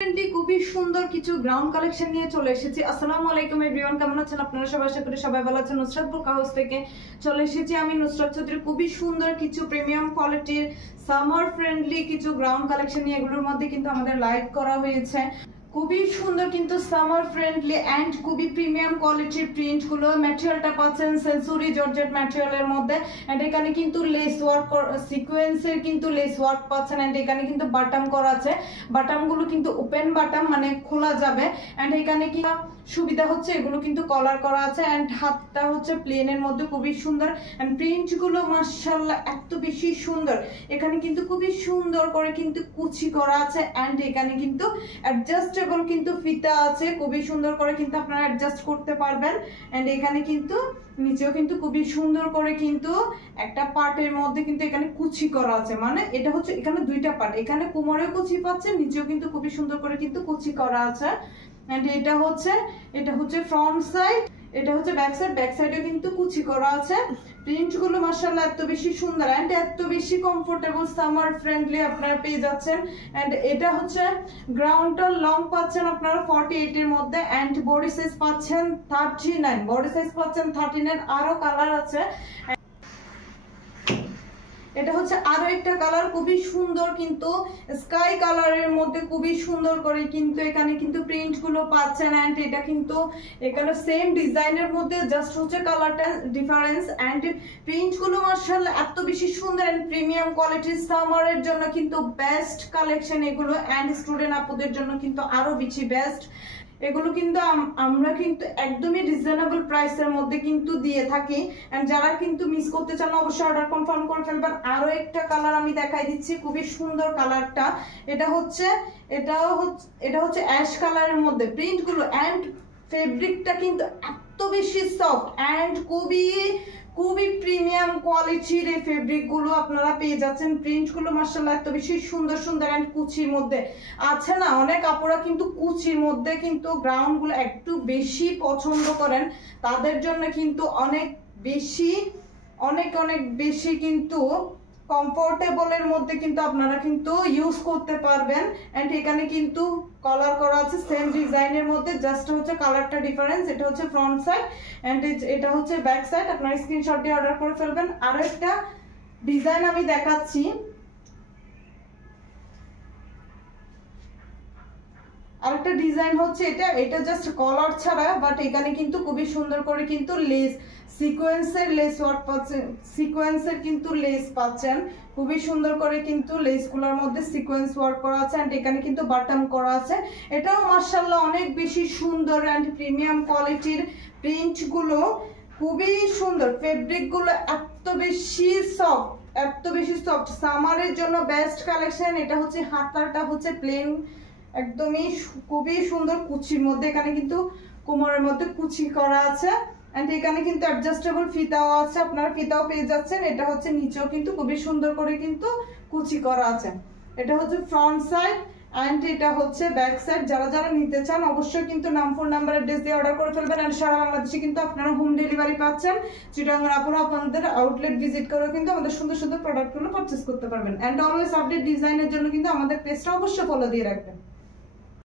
খুবই সুন্দর কিছু গ্রাউন্ড কালেকশন নিয়ে চলে এসেছি। আসসালামু আলাইকুম এভরিওয়ান, কেমন আছেন আপনারা সবাই? আশা করি সবাই ভালো আছেন। নুসরাত বুরকা হাউস থেকে চলে এসেছি আমি, নুসরাত চৌধুরী। খুবই সুন্দর কিছু প্রিমিয়াম কোয়ালিটির সামার ফ্রেন্ডলি কিছু গ্রাউন্ড কালেকশন নিয়ে, এগুলোর মধ্যে কিন্তু আমাদের লাইভ করা হয়েছে। খুবই সুন্দর কিন্তু সামার ফ্রেন্ডলি এন্ড খুবই প্রিমিয়াম কোয়ালিটির প্রিন্ট গুলো। ম্যাটেরিয়ালটা পাচ্ছেন সেন্সুরি জর্জেট ম্যাটেরিয়ালের মধ্যে, এন্ড এখানে কিন্তু লেস ওয়ার্ক সিকোয়েন্সের কিন্তু লেস ওয়ার্ক পাচ্ছেন। এন্ড এখানে কিন্তু বাটাম করা আছে, বাটাম গুলো কিন্তু ওপেন বাটাম, মানে খোলা যাবে। এন্ড এখানে কি সুবিধা হচ্ছে, এগুলো কিন্তু কলার করা আছে। এন্ড হাতটা হচ্ছে প্লেনের মধ্যে, খুবই সুন্দর। এন্ড প্রিন্ট গুলো মাশাআল্লাহ এত বেশি সুন্দর। এখানে কিন্তু খুবই সুন্দর করে কিন্তু কুচি করা আছে। এন্ড এখানে কিন্তু অ্যাডজাস্টেবল কিন্তু ফিতা আছে, খুবই সুন্দর করে কিন্তু আপনারা অ্যাডজাস্ট করতে পারবেন। এন্ড এখানে কিন্তু নিচেও কিন্তু খুবই সুন্দর করে কিন্তু একটা পার্টের মধ্যে কিন্তু এখানে কুচি করা আছে, মানে এটা হচ্ছে এখানে দুইটা পার্ট, এখানে কোমরে কুচি পাচ্ছে, নিচেও কিন্তু খুবই সুন্দর করে কিন্তু কুচি করা আছে। এন্ড এটা হচ্ছে ফ্রন্ট সাইড, এটা হচ্ছে ব্যাক সাইড, ব্যাক সাইডে কিন্তু কুচি করা আছে। প্রিন্ট গুলো মাশাআল্লাহ এত বেশি সুন্দর এন্ড এত বেশি কমফোর্টেবল, সামার ফ্রেন্ডলি আপনারা পেয়ে যাচ্ছেন। এন্ড এটা হচ্ছে গ্রাউন্ডটার লং পাচ্ছেন আপনারা 48 এর মধ্যে, এন্ড বডি সাইজ পাচ্ছেন 39, বডি সাইজ পাচ্ছেন 39। আরো কালার আছে, এটা হচ্ছে আরো একটা কালার, খুবই সুন্দর কিন্তু স্কাই কালারের মধ্যে খুবই সুন্দর করে কিন্তু এখানে কিন্তু প্রিন্ট গুলো পাচ্ছেন। এন্ড এটা কিন্তু এখানে সেম ডিজাইনের মধ্যে, জাস্ট হচ্ছে কালারটা ডিফারেন্স। এন্ড প্রিন্ট গুলো মাশাআল্লাহ এত বেশি সুন্দর এন্ড প্রিমিয়াম কোয়ালিটির, সামারের জন্য কিন্তু বেস্ট কালেকশন এগুলো। এন্ড স্টুডেন্ট আপুদের জন্য কিন্তু আরো বেশি বেস্ট এগুলো। কিন্তু আমরা কিন্তু একদমই রিজনেবল প্রাইসের মধ্যে কিন্তু দিয়ে থাকি। এন্ড যারা কিন্তু মিস করতে চান অবশ্যই অর্ডার কনফার্ম করে ফেলবেন। আরো একটা কালার আমি দেখাই দিচ্ছি, খুবই সুন্দর কালারটা। এটা হচ্ছে অ্যাশ কালারের মধ্যে প্রিন্ট গুলো। এন্ড ফেব্রিকটা কিন্তু এত বেশি সফট এন্ড খুবই প্রিমিয়াম কোয়ালিটির এই ফেব্রিক গুলো আপনারা পেয়ে যাচ্ছেন। প্রিন্ট গুলো মাশাআল্লাহ এত বেশি সুন্দর সুন্দর এন্ড কুচির মধ্যে আছে না, অনেক আপুরা কিন্তু কুচির মধ্যে কিন্তু গ্রাউন্ড গুলো একটু বেশি পছন্দ করেন, তাদের জন্য কিন্তু অনেক বেশি কিন্তু কমফোর্টেবলের মধ্যে কিন্তু আপনারা কিন্তু ইউজ করতে পারবেন। এন্ড এখানে কিন্তু কলার করা আছে সেম ডিজাইনের মধ্যে, জাস্ট হচ্ছে কালারটা ডিফারেন্স। এটা হচ্ছে ফ্রন্ট সাইড এন্ড এটা হচ্ছে ব্যাক সাইড, আপনারা স্ক্রিনশট দিয়ে অর্ডার করে ফেলবেন। আরো একটা ডিজাইন আমি দেখাচ্ছি, আরেকটা ডিজাইন হচ্ছে এটা জাস্ট কলার ছাড়া, বাট এখানে কিন্তু খুবই সুন্দর করে কিন্তু লেস সিকোয়েন্সের লেস ওয়ার্ক পাচ্ছেন, সিকোয়েন্সের কিন্তু লেস পাচ্ছেন, খুবই সুন্দর করে কিন্তু লেসগুলোর মধ্যে সিকোয়েন্স ওয়ার্ক করা আছে। এন্ড এখানে কিন্তু বাটন করা আছে, এটাও মাশাআল্লাহ অনেক বেশি সুন্দর এন্ড প্রিমিয়াম কোয়ালিটির। প্রিন্ট গুলো খুবই সুন্দর, ফেব্রিক গুলো এত বেশি সফট, সামারের জন্য বেস্ট কালেকশন। এটা হচ্ছে হাতাটা হচ্ছে প্লেন, একদমই খুবই সুন্দর কুচির মধ্যে, এখানে কিন্তু কোমরের মধ্যে কুচি করা আছে। এন্ড এখানে কিন্তু অ্যাডজাস্টেবল ফিতাও আছে, আপনারা ফিতাও পেয়ে যাচ্ছেন। এটা হচ্ছে নিচেও কিন্তু খুবই সুন্দর করে কিন্তু কুচি করা আছে। এটা হচ্ছে ফ্রন্ট সাইড এন্ড এটা হচ্ছে ব্যাক সাইড। যারা নিতে চান অবশ্যই কিন্তু নাম, ফোন নাম্বার, অ্যাড্রেস দিয়ে অর্ডার করে ফেলবেন। এন্ড সারা বাংলাদেশে কিন্তু আপনারা হোম ডেলিভারি পাচ্ছেন। চিটাগাং আপনারা আপনাদের আউটলেট ভিজিট করে কিন্তু আমাদের সুন্দর সুন্দর প্রোডাক্টগুলো পারচেস করতে পারবেন। এন্ড অলওয়েজ আপডেট ডিজাইনের জন্য কিন্তু আমাদের পেজটা অবশ্যই ফলো দিয়ে রাখবেন।